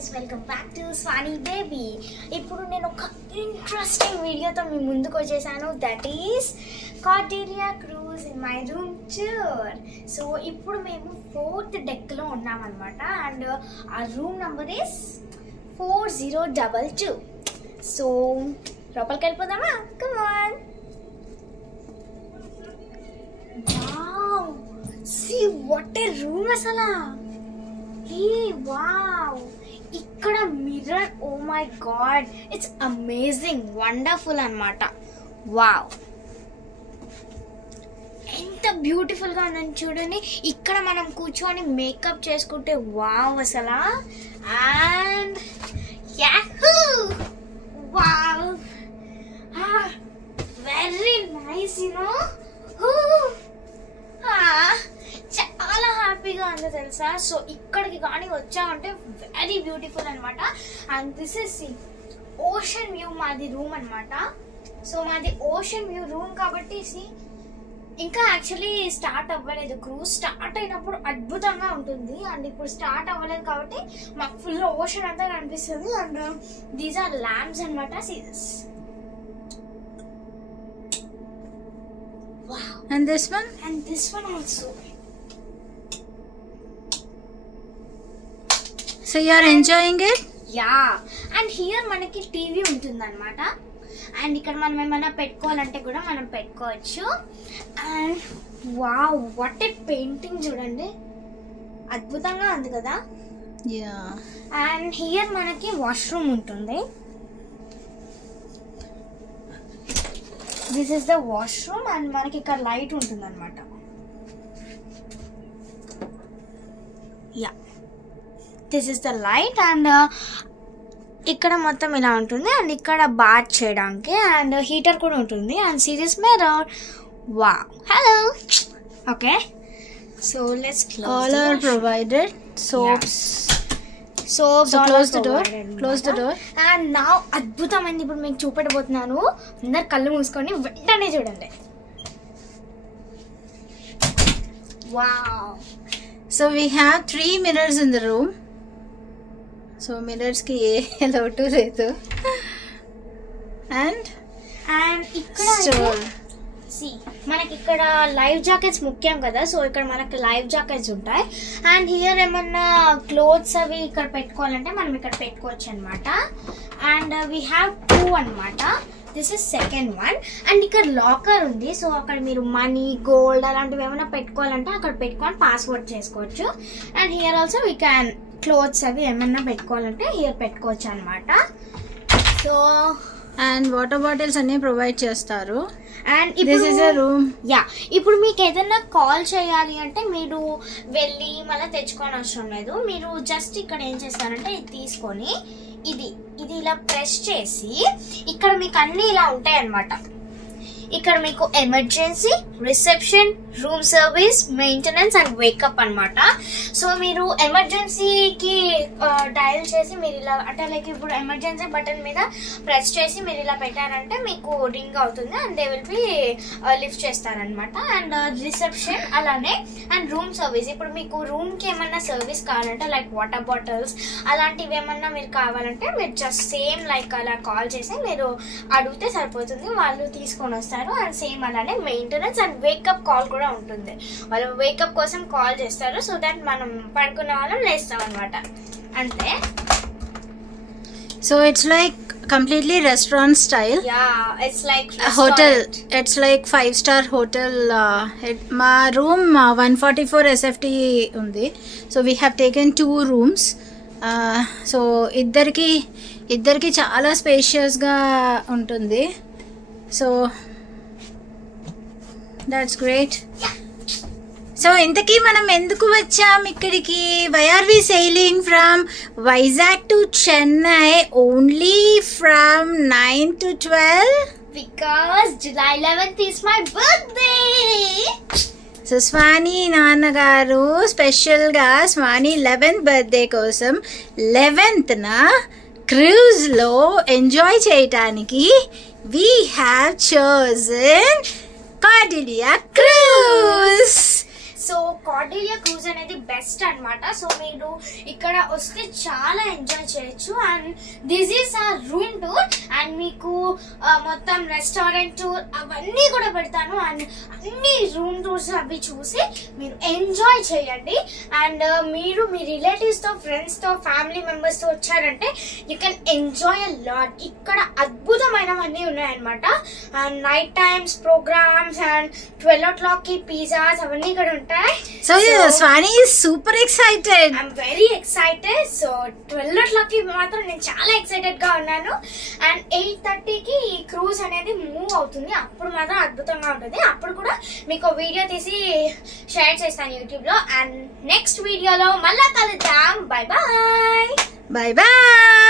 guys, welcome back to Swani Baby. ఇప్పుడు నేను ఒక ఇంట్రెస్టింగ్ వీడియోతో మీ ముందుకు వచ్చేసాను. That is Cordelia cruise in my room tour. So ఇప్పుడు మేము 4th డెక్లో ఉన్నామన్నమాట అండ్ ఆ రూమ్ నంబర్ ఇస్ 4022. సో లోపలికి వెళ్ళిపోదామా? Come on. Wow, see what a room asala. Hey, wow, ఇక్కడ mirror, oh my god, it's amazing, wonderful అన్నమాట. Wow, ఎంత బ్యూటిఫుల్ గా ఉందని చూడండి. ఇక్కడ మనం కూర్చొని మేకప్ చేసుకుంటే వావ్ అసలు. And Yahoo, wow, very nice, you know. చాలా హ్యాపీగా ఉంది తెలుసా. సో ఇక్కడికి కానీ వచ్చామంటే వెరీ బ్యూటిఫుల్ అనమాట. And this is ocean view మాది రూమ్ అనమాట. సో మాది ఓషన్ వ్యూ రూమ్ కాబట్టి ఇంకా యాక్చువల్లీ స్టార్ట్ అవ్వలేదు. క్రూజ్ స్టార్ట్ అయినప్పుడు అద్భుతంగా ఉంటుంది అండ్ ఇప్పుడు స్టార్ట్ అవ్వలేదు కాబట్టి మాకు ఫుల్ ఓషన్ అంతా కనిపిస్తుంది. అండ్ దీస్ ఆర్ ల్యాంప్స్ అనమాట. Wow. And this one? And this one also. So you are enjoying it? Yeah. And here మనకి టీవీ ఉంటుంది అనమాట. అండ్ ఇక్కడ మనం ఏమైనా పెట్టుకోవాలంటే కూడా మనం పెట్టుకోవచ్చు. And wow, what a painting చూడండి, అద్భుతంగా ఉంది కదా. Yeah. అండ్ హియర్ మనకి వాష్రూమ్ ఉంటుంది. This is the washroom and మనకి ఇక్కడ లైట్ ఉంటుంది అనమాట. Yeah, this is the light. And ఇక్కడ మొత్తం ఇలా ఉంటుంది అండ్ ఇక్కడ బాత్ చేయడానికి అండ్ హీటర్ కూడా ఉంటుంది. And serious mirror. Wow, hello. Okay, so let's close. All are provided. Soaps. So close the door. Close the door. And నా అద్భుతమైంది ఇప్పుడు మీకు చూపెట్టబోతున్నాను. అందరు కళ్ళు మూసుకొని వెంటనే చూడండి. Wow. So we have 3 mirrors in the room. So mirrors ki ye lotu ledu. And ఇక్కడ మనకి ఇక్కడ లైవ్ జాకెట్స్ ముఖ్యం కదా. సో ఇక్కడ మనకి లైవ్ జాకెట్స్ ఉంటాయి. అండ్ హియర్ ఏమన్నా క్లోత్స్ అవి ఇక్కడ పెట్టుకోవాలంటే మనం ఇక్కడ పెట్టుకోవచ్చు అనమాట. అండ్ వీ హ్యావ్ 2 అనమాట. This is second one. And ఇక్కడ లాకర్ ఉంది. సో అక్కడ మీరు మనీ, గోల్డ్ అలాంటివి ఏమైనా పెట్టుకోవాలంటే అక్కడ పెట్టుకొని పాస్వర్డ్ చేసుకోవచ్చు. And here also we can clothes అవి ఏమన్నా పెట్టుకోవాలంటే హియర్ పెట్టుకోవచ్చు అనమాట. సో and water bottles అన్ని ప్రొవైడ్ చేస్తారు. And this is a room. Yeah, ఇప్పుడు మీకు ఏదైనా కాల్ చేయాలి అంటే మీరు వెళ్ళి మళ్ళీ తెచ్చుకోని అవసరం లేదు. మీరు జస్ట్ ఇక్కడ ఏం చేస్తారంటే ఇది తీసుకొని ఇది ఇలా ప్రెస్ చేసి ఇక్కడ మీకు అన్ని ఇలా ఉంటాయి అన్నమాట. ఇక్కడ మీకు emergency, reception, room service, maintenance and wake up అనమాట. సో మీరు ఎమర్జెన్సీకి డయల్ చేసి మీరు ఇలా అంటే లైక్ ఇప్పుడు ఎమర్జెన్సీ బటన్ మీద ప్రెస్ చేసి మీరు ఇలా పెట్టారంటే మీకు రింగ్ అవుతుంది and they will be lift చేస్తారనమాట. అండ్ రిసెప్షన్ అలానే. అండ్ రూమ్ సర్వీస్, ఇప్పుడు మీకు రూమ్కి ఏమన్నా సర్వీస్ కావాలంటే లైక్ వాటర్ బాటిల్స్ అలాంటివి ఏమన్నా మీరు కావాలంటే మీరు జస్ట్ సేమ్ లైక్ అలా కాల్ చేసి మీరు అడిగితే సరిపోతుంది, వాళ్ళు తీసుకొని వస్తారు. అండ్ సేమ్ అలానే మెయింటెనెన్స్ అండ్ వేకప్ కాల్ కూడా ఉంటుంది. వాళ్ళు వేకప్ కోసం కాల్ చేస్తారు. సో దట్ మనం పడుకున్న వాళ్ళం లేస్తాం అనమాట. అంతే. So it's like completely restaurant style. Yeah, it's like hotel. It's like 5-star hotel. Ma room 144 SFT undi. So we have taken 2 rooms. So ఇద్దరికి చాలా స్పేషియస్ గా ఉంటుంది. So that's great. సో ఇంతకీ మనం ఎందుకు వచ్చాం ఇక్కడికి? Why are we sailing from Vizag to Chennai only from 9 to 12? Because July 11th is my birthday. So Swani నాన్నగారు స్పెషల్గా స్వాని 11th బర్త్డే కోసం 11th క్రూజ్లో ఎంజాయ్ చేయటానికి we have chosen Cordelia cruise. So Cordelia cruise అనేది బెస్ట్ అన్నమాట. సో మీరు ఇక్కడ వస్తే చాలా ఎంజాయ్ చేయొచ్చు. అండ్ దిస్ ఈస్ ఆ రూమ్ టూర్ అండ్ మీకు మొత్తం రెస్టారెంట్ టూర్ అవన్నీ కూడా పెడతాను. అండ్ అన్ని రూమ్ టూర్స్ అవి చూసి మీరు ఎంజాయ్ చేయండి. అండ్ మీరు మీ రిలేటివ్స్ తో, ఫ్రెండ్స్ తో, ఫ్యామిలీ మెంబర్స్ తో వచ్చారంటే you can enjoy a lot. ఇక్కడ అద్భుతమైనవన్నీ ఉన్నాయన్నమాట. And night times programs and 12 o'clock కి పిజ్జాస్ అవన్నీ ఇక్కడ ఉంటాయి. So Swani is super excited. I'm very excited. So 12 o'clock కి మాత్రం నేను చాలా ఎక్సైటెడ్ గా ఉన్నాను. అండ్ 8:30 కి ఈ క్రూజ్ అనేది మూవ్ అవుతుంది. అప్పుడు మాత్రం అద్భుతంగా ఉంటుంది. అప్పుడు కూడా మీకు వీడియో తీసి షేర్ చేస్తాను యూట్యూబ్ లో. అండ్ నెక్స్ట్ వీడియోలో మళ్ళా కలుద్దాం. Bye bye. Bye bye.